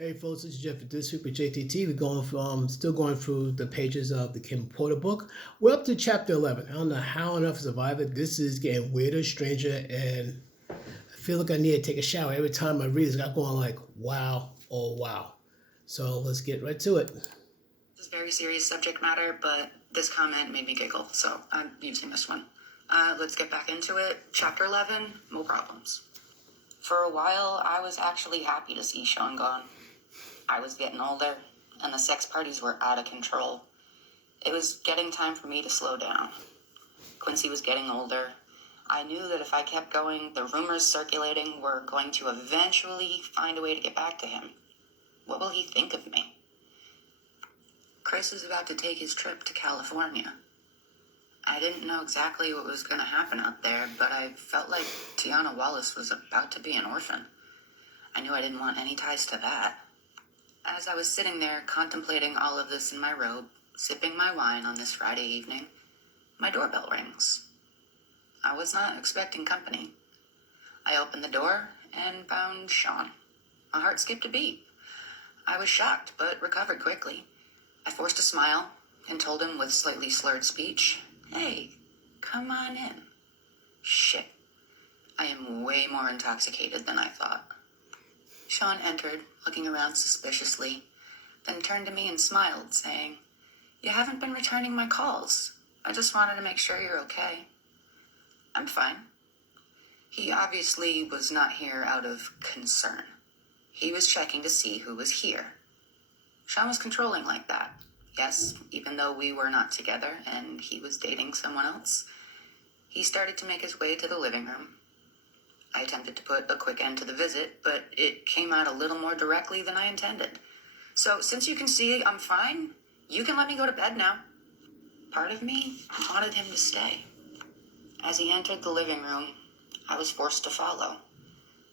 Hey folks, this is Jeff with This Week with JTT. We're going from still going through the pages of the Kim Porter book. We're up to chapter 11. I don't know how enough to survive it. This is getting weirder, stranger, and I feel like I need to take a shower every time I read it. I'm going like, wow, oh wow. So let's get right to it. This is very serious subject matter, but this comment made me giggle, so I'm using this one. Let's get back into it. Chapter 11, more problems. For a while, I was actually happy to see Sean gone. I was getting older, and the sex parties were out of control. It was getting time for me to slow down. Quincy was getting older. I knew that if I kept going, the rumors circulating were going to eventually find a way to get back to him. What will he think of me? Chris is about to take his trip to California. I didn't know exactly what was going to happen out there, but I felt like Tiana Wallace was about to be an orphan. I knew I didn't want any ties to that. As I was sitting there contemplating all of this in my robe, sipping my wine on this Friday evening, my doorbell rings. I was not expecting company. I opened the door and found Sean. My heart skipped a beat. I was shocked, but recovered quickly. I forced a smile and told him with slightly slurred speech, "Hey, come on in." Shit. I am way more intoxicated than I thought. Sean entered, looking around suspiciously, then turned to me and smiled, saying, "You haven't been returning my calls. I just wanted to make sure you're okay." "I'm fine." He obviously was not here out of concern. He was checking to see who was here. Sean was controlling like that. Yes, even though we were not together and he was dating someone else. He started to make his way to the living room. I attempted to put a quick end to the visit, but it came out a little more directly than I intended. "So, since you can see I'm fine, you can let me go to bed now." Part of me wanted him to stay. As he entered the living room, I was forced to follow.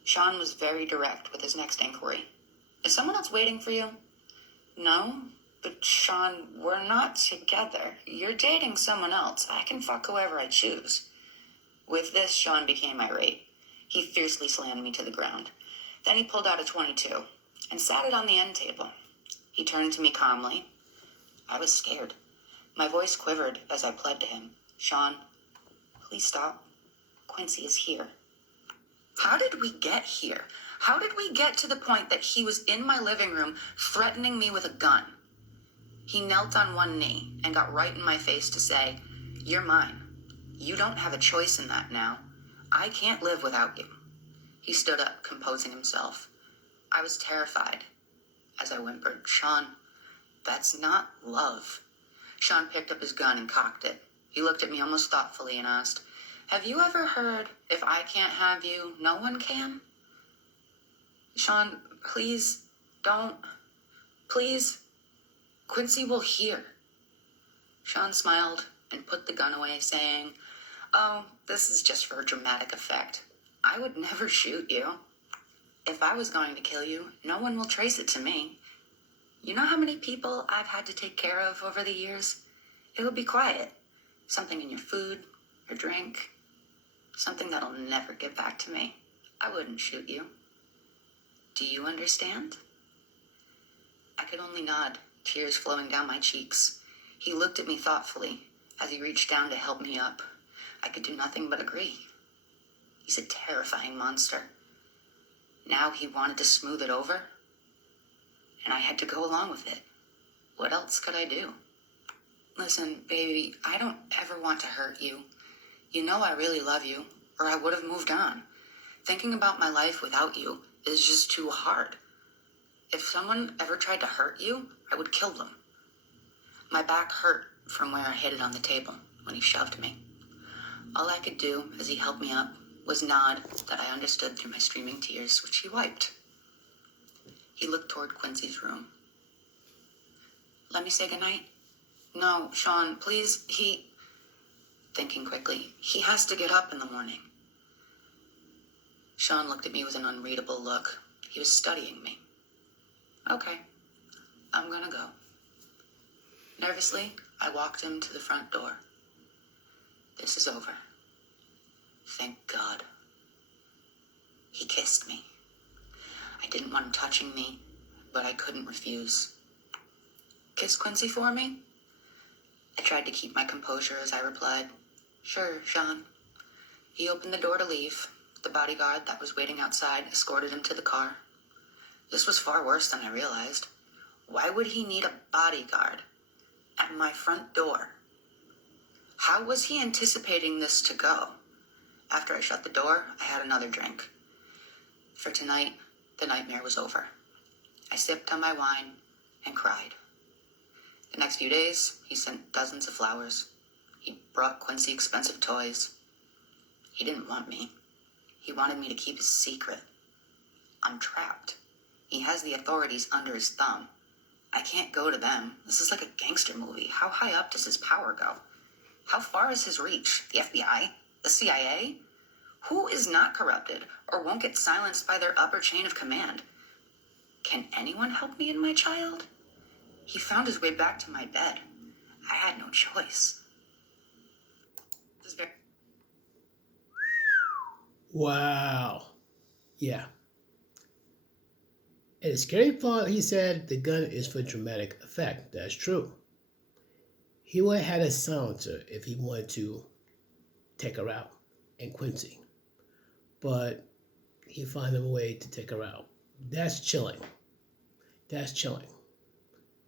Sean was very direct with his next inquiry. "Is someone else waiting for you?" "No, but Sean, we're not together. You're dating someone else. I can fuck whoever I choose." With this, Sean became irate. He fiercely slammed me to the ground. Then he pulled out a .22 and sat it on the end table. He turned to me calmly. I was scared. My voice quivered as I pled to him, "Sean, please stop. Quincy is here." How did we get here? How did we get to the point that he was in my living room threatening me with a gun? He knelt on one knee and got right in my face to say, "You're mine. You don't have a choice in that now. I can't live without you." He stood up, composing himself. I was terrified as I whimpered, "Sean, that's not love." Sean picked up his gun and cocked it. He looked at me almost thoughtfully and asked, "Have you ever heard, if I can't have you, no one can?" "Sean, please, don't. Please, Quincy will hear." Sean smiled and put the gun away, saying, "Oh, this is just for dramatic effect. I would never shoot you. If I was going to kill you, no one will trace it to me. You know how many people I've had to take care of over the years? It would be quiet. Something in your food, your drink. Something that'll never get back to me. I wouldn't shoot you. Do you understand?" I could only nod, tears flowing down my cheeks. He looked at me thoughtfully as he reached down to help me up. I could do nothing but agree. He's a terrifying monster. Now he wanted to smooth it over, and I had to go along with it. What else could I do? "Listen, baby, I don't ever want to hurt you. You know I really love you, or I would have moved on. Thinking about my life without you is just too hard. If someone ever tried to hurt you, I would kill them." My back hurt from where I hit it on the table when he shoved me. All I could do as he helped me up was nod that I understood through my streaming tears, which he wiped. He looked toward Quincy's room. "Let me say goodnight?" "No, Sean, please, Thinking quickly, "He has to get up in the morning." Sean looked at me with an unreadable look. He was studying me. "Okay, I'm gonna go." Nervously, I walked him to the front door. This is over. Thank God. He kissed me. I didn't want him touching me, but I couldn't refuse. Kiss Quincy for me? I tried to keep my composure as I replied, "Sure, Sean." He opened the door to leave. The bodyguard that was waiting outside escorted him to the car. This was far worse than I realized. Why would he need a bodyguard at my front door? How was he anticipating this to go? After I shut the door, I had another drink. For tonight, the nightmare was over. I sipped on my wine and cried. The next few days, he sent dozens of flowers. He brought Quincy expensive toys. He didn't want me. He wanted me to keep his secret. I'm trapped. He has the authorities under his thumb. I can't go to them. This is like a gangster movie. How high up does his power go? How far is his reach? The FBI? The CIA? Who is not corrupted or won't get silenced by their upper chain of command? Can anyone help me and my child? He found his way back to my bed. I had no choice. This is very... Wow. Yeah. And the scary part, he said the gun is for dramatic effect. That's true. He would have had a silencer if he wanted to take her out, and Quincy. But he found a way to take her out. That's chilling. That's chilling.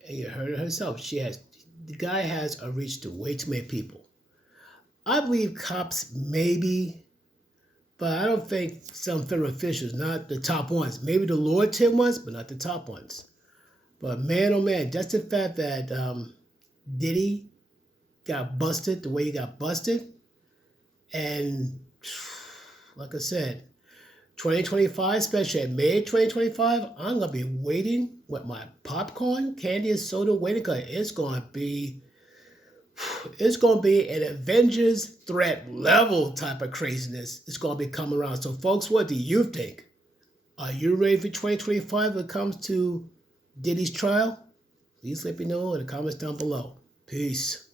And you heard it herself. The guy has a reach to way too many people. I believe cops maybe, but I don't think some federal officials, not the top ones. Maybe the lower tier ones, but not the top ones. But man, oh man, just the fact that Diddy got busted the way he got busted. And like I said, 2025, especially at May 2025, I'm going to be waiting with my popcorn, candy, and soda waiting, because it's going to be an Avengers threat level type of craziness. It's going to be coming around. So folks, what do you think? Are you ready for 2025 when it comes to Diddy's trial? Please let me know in the comments down below. Peace.